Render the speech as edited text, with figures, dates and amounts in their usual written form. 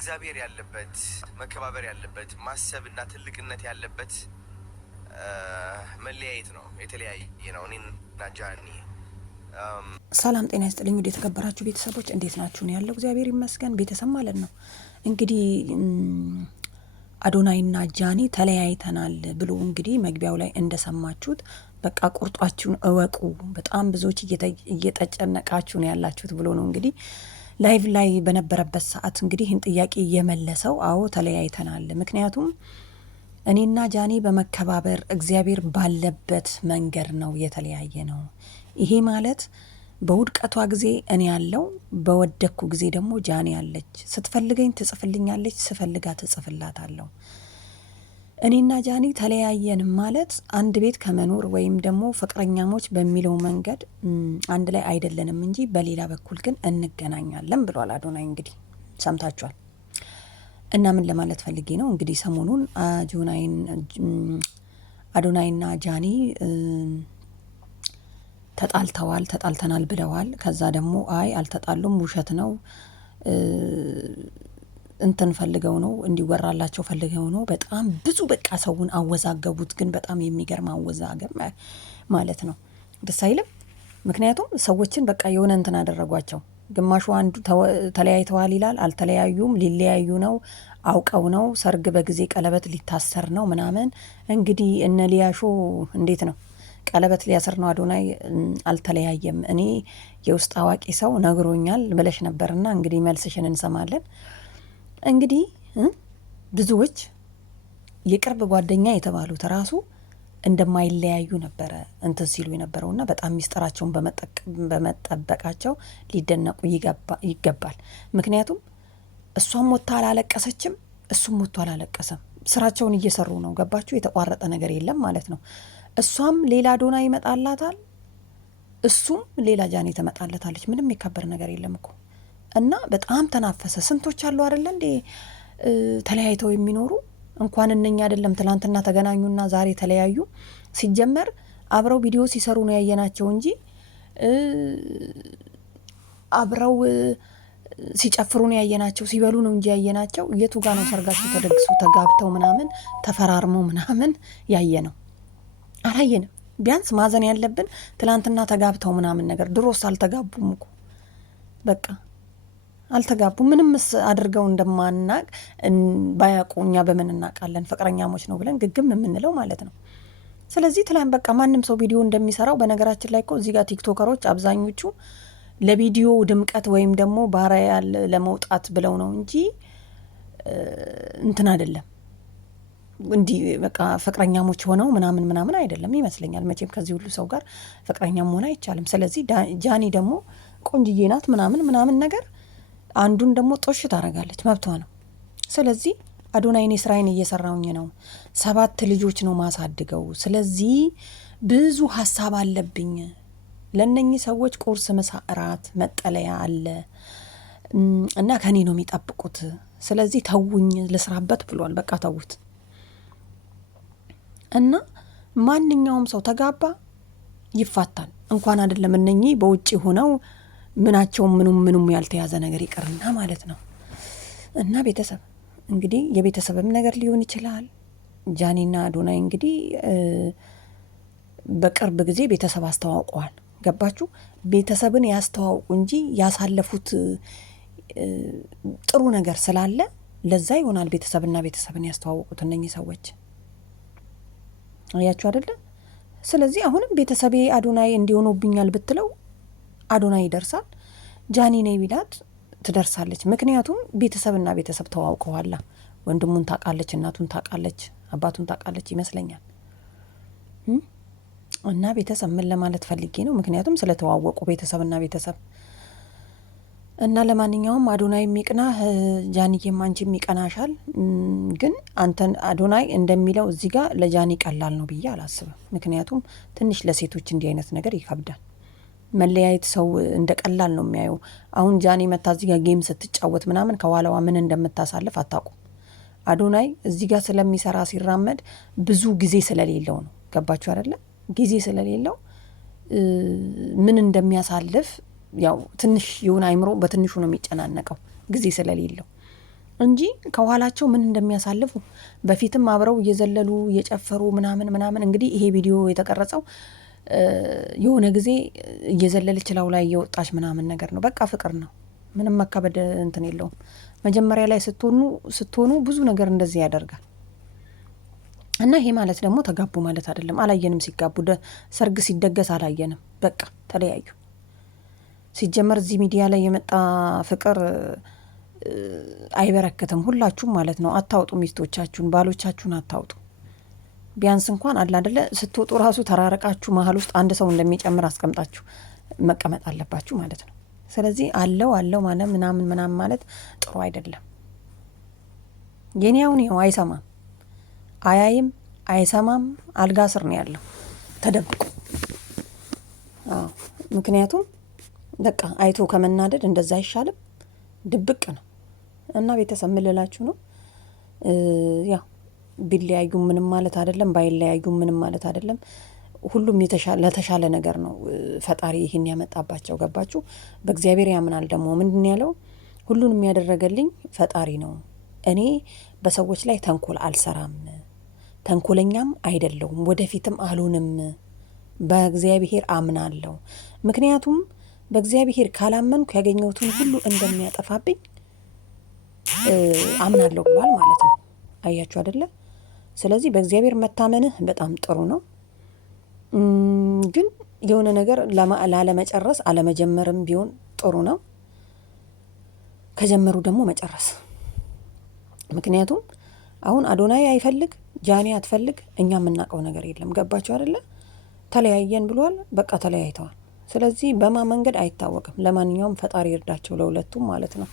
እግዚአብሔር ያለበት መከባበር ያለበት ማሰብና ትልቅነት ያለበት መለያየት ነው የተለያየ ነው። እኔና ጃኒ ሰላም ጤና ይስጥልኝ። ወደ ተከበራችሁ ቤተሰቦች እንዴት ናችሁ? ነው ያለው እግዚአብሔር ይመስገን። ቤተሰብ ማለት ነው እንግዲህ አዶናይና ጃኒ ተለያይተናል ብሎ እንግዲህ መግቢያው ላይ እንደሰማችሁት በቃ ቁርጧችሁን እወቁ፣ በጣም ብዙዎች እየተጨነቃችሁ ነው ያላችሁት ብሎ ነው እንግዲህ ላይቭ ላይ በነበረበት ሰዓት እንግዲህ ይህን ጥያቄ እየመለሰው አዎ ተለያይተናል፣ ምክንያቱም እኔና ጃኒ በመከባበር እግዚአብሔር ባለበት መንገድ ነው የተለያየ ነው። ይሄ ማለት በውድቀቷ ጊዜ እኔ ያለው በወደኩ ጊዜ ደግሞ ጃኒ አለች። ስትፈልገኝ ትጽፍልኛለች፣ ስፈልጋት ትጽፍላታለሁ። እኔና ጃኒ ተለያየን ማለት አንድ ቤት ከመኖር ወይም ደግሞ ፍቅረኛሞች በሚለው መንገድ አንድ ላይ አይደለንም እንጂ በሌላ በኩል ግን እንገናኛለን ብሏል አዶናይ። እንግዲህ ሰምታችኋል። እና ምን ለማለት ፈልጌ ነው እንግዲህ ሰሞኑን አዶናይና ጃኒ ተጣልተናል ብለዋል። ከዛ ደግሞ አይ አልተጣሉም፣ ውሸት ነው እንትን ፈልገው ነው እንዲወራላቸው ፈልገው ነው። በጣም ብዙ በቃ ሰውን አወዛገቡት። ግን በጣም የሚገርም አወዛገብ ማለት ነው። ደስ አይልም? ምክንያቱም ሰዎችን በቃ የሆነ እንትን አደረጓቸው። ግማሹ አንዱ ተለያይተዋል ይላል፣ አልተለያዩም፣ ሊለያዩ ነው፣ አውቀው ነው፣ ሰርግ በጊዜ ቀለበት ሊታሰር ነው ምናምን። እንግዲህ እነ ሊያሾ እንዴት ነው ቀለበት ሊያስር ነው አዶናይ። አልተለያየም፣ እኔ የውስጥ አዋቂ ሰው ነግሮኛል ብለሽ ነበርና እንግዲህ መልስሽን እንሰማለን። እንግዲህ ብዙዎች የቅርብ ጓደኛ የተባሉት ራሱ እንደማይለያዩ ነበረ እንትን ሲሉ የነበረውና በጣም ሚስጥራቸውን በመጠበቃቸው ሊደነቁ ይገባል። ምክንያቱም እሷም ወጥታ አላለቀሰችም፣ እሱም ወጥቶ አላለቀሰም። ስራቸውን እየሰሩ ነው። ገባችሁ? የተቋረጠ ነገር የለም ማለት ነው። እሷም ሌላ አዶናይ ይመጣላታል፣ እሱም ሌላ ጃኒ ትመጣለታለች። ምንም የከበር ነገር የለም እኮ። እና በጣም ተናፈሰ። ስንቶች አሉ አይደለ እንዴ ተለያይተው የሚኖሩ። እንኳን እነኛ አይደለም ትላንትና ተገናኙና ዛሬ ተለያዩ። ሲጀመር አብረው ቪዲዮ ሲሰሩ ነው ያየናቸው እንጂ አብረው ሲጨፍሩ ነው ያየናቸው፣ ሲበሉ ነው እንጂ ያየናቸው። የቱ ጋር ነው ሰርጋቸው ተደግሶ ተጋብተው ምናምን ተፈራርመው ምናምን ያየ ነው? አላየንም። ቢያንስ ማዘን ያለብን ትላንትና ተጋብተው ምናምን ነገር። ድሮስ አልተጋቡም እኮ በቃ አልተጋቡም። ምንም አድርገው እንደማናቅ ባያውቁ እኛ በምን እናውቃለን? ፍቅረኛሞች ነው ብለን ግግም የምንለው ማለት ነው። ስለዚህ ትላንት በቃ ማንም ሰው ቪዲዮ እንደሚሰራው። በነገራችን ላይ እኮ እዚህ ጋር ቲክቶከሮች አብዛኞቹ ለቪዲዮ ድምቀት ወይም ደግሞ ባሪያ ለመውጣት ብለው ነው እንጂ እንትን አይደለም። እንዲህ በቃ ፍቅረኛሞች ሆነው ምናምን አይደለም ይመስለኛል። መቼም ከዚህ ሁሉ ሰው ጋር ፍቅረኛ መሆን አይቻልም። ስለዚህ ጃኒ ደግሞ ቆንጅዬ ናት ምናምን ነገር አንዱን ደግሞ ጦሽ ታረጋለች፣ መብቷ ነው። ስለዚህ አዶናይ እኔ ስራዬን እየሰራውኝ ነው፣ 7 ልጆች ነው ማሳድገው። ስለዚህ ብዙ ሀሳብ አለብኝ። ለነኚህ ሰዎች ቁርስ፣ ምሳ፣ እራት፣ መጠለያ አለ እና ከኔ ነው የሚጠብቁት። ስለዚህ ተውኝ ልስራበት ብሏል። በቃ ተውት። እና ማንኛውም ሰው ተጋባ ይፋታል። እንኳን አይደለም እነኚህ በውጪ ሆነው ምናቸውም ምኑም ያልተያዘ ነገር ይቀርና ማለት ነው። እና ቤተሰብ እንግዲህ የቤተሰብም ነገር ሊሆን ይችላል። ጃኒና አዶናይ እንግዲህ በቅርብ ጊዜ ቤተሰብ አስተዋውቀዋል። ገባችሁ? ቤተሰብን ያስተዋውቁ እንጂ ያሳለፉት ጥሩ ነገር ስላለ ለዛ ይሆናል ቤተሰብና ቤተሰብን ያስተዋውቁት እነኚህ ሰዎች። አያችሁ አይደለ? ስለዚህ አሁንም ቤተሰቤ አዶናይ እንዲሆኑብኛል ብትለው አዶናይ ይደርሳል። ጃኒ ነይ ቢላት ትደርሳለች። ምክንያቱም ቤተሰብና ቤተሰብ ተዋውቀዋላ። ወንድሙን ታውቃለች፣ እናቱን ታውቃለች፣ አባቱን ታውቃለች ይመስለኛል። እና ቤተሰብ ምን ለማለት ፈልጌ ነው? ምክንያቱም ስለተዋወቁ ቤተሰብና ቤተሰብ። እና ለማንኛውም አዶናይ የሚቅናህ ጃኒዬም አንቺም ይቀናሻል። ግን አንተን አዶናይ እንደሚለው እዚህ ጋር ለጃኒ ቀላል ነው ብዬ አላስብም። ምክንያቱም ትንሽ ለሴቶች እንዲህ አይነት ነገር ይከብዳል። መለያየት ሰው እንደ ቀላል ነው የሚያየው። አሁን ጃኒ መታ እዚህ ጋር ጌም ስትጫወት ምናምን ከኋላዋ ምን እንደምታሳልፍ አታውቁም። አዶናይ እዚህ ጋር ስለሚሰራ ሲራመድ ብዙ ጊዜ ስለሌለው ነው። ገባችሁ አይደለ? ጊዜ ስለሌለው ምን እንደሚያሳልፍ ያው ትንሽ የሆነ አይምሮ በትንሹ ነው የሚጨናነቀው ጊዜ ስለሌለው። እንጂ ከኋላቸው ምን እንደሚያሳልፉ በፊትም አብረው እየዘለሉ እየጨፈሩ ምናምን እንግዲህ ይሄ ቪዲዮ የተቀረጸው የሆነ ጊዜ እየዘለለች ላው ላይ እየወጣች ምናምን ነገር ነው። በቃ ፍቅር ነው። ምንም መከበድ እንትን የለውም። መጀመሪያ ላይ ስትሆኑ ብዙ ነገር እንደዚህ ያደርጋል። እና ይሄ ማለት ደግሞ ተጋቡ ማለት አይደለም። አላየንም ሲጋቡ፣ ሰርግ ሲደገስ አላየንም። በቃ ተለያዩ። ሲጀመር እዚህ ሚዲያ ላይ የመጣ ፍቅር አይበረክትም። ሁላችሁም ማለት ነው አታውጡ፣ ሚስቶቻችሁን ባሎቻችሁን አታውጡ። ቢያንስ እንኳን አለ አይደለ ስትወጡ ራሱ ተራረቃችሁ መሀል ውስጥ አንድ ሰው እንደሚጨምር አስቀምጣችሁ መቀመጥ አለባችሁ ማለት ነው። ስለዚህ አለው ማለት ምናምን ማለት ጥሩ አይደለም። የኔያውን ይኸው አይሰማም፣ አያይም፣ አይሰማም። አልጋ ስር ነው ያለው ተደብቆ። ምክንያቱም በቃ አይቶ ከመናደድ እንደዛ አይሻልም? ድብቅ ነው። እና ቤተሰብ ምልላችሁ ነው ያው ቢለያዩም ምንም ማለት አይደለም፣ ባይለያዩም ምንም ማለት አይደለም። ሁሉም ለተሻለ ነገር ነው ፈጣሪ ይህን ያመጣባቸው። ገባችሁ? በእግዚአብሔር ያምናል። ደግሞ ምንድን ያለው ሁሉን የሚያደረገልኝ ፈጣሪ ነው። እኔ በሰዎች ላይ ተንኮል አልሰራም፣ ተንኮለኛም አይደለሁም፣ ወደፊትም አልሆንም። በእግዚአብሔር አምናለሁ። ምክንያቱም በእግዚአብሔር ካላመንኩ ያገኘሁትን ሁሉ እንደሚያጠፋብኝ አምናለሁ ብሏል ማለት ነው። አያችሁ አይደለ? ስለዚህ በእግዚአብሔር መታመንህ በጣም ጥሩ ነው። ግን የሆነ ነገር ላለመጨረስ አለመጀመርም ቢሆን ጥሩ ነው። ከጀመሩ ደግሞ መጨረስ። ምክንያቱም አሁን አዶናይ አይፈልግ፣ ጃኒ አትፈልግ፣ እኛ የምናውቀው ነገር የለም። ገባችሁ አይደለ? ተለያየን ብሏል። በቃ ተለያይተዋል። ስለዚህ በማ መንገድ አይታወቅም። ለማንኛውም ፈጣሪ ይርዳቸው ለሁለቱም ማለት ነው።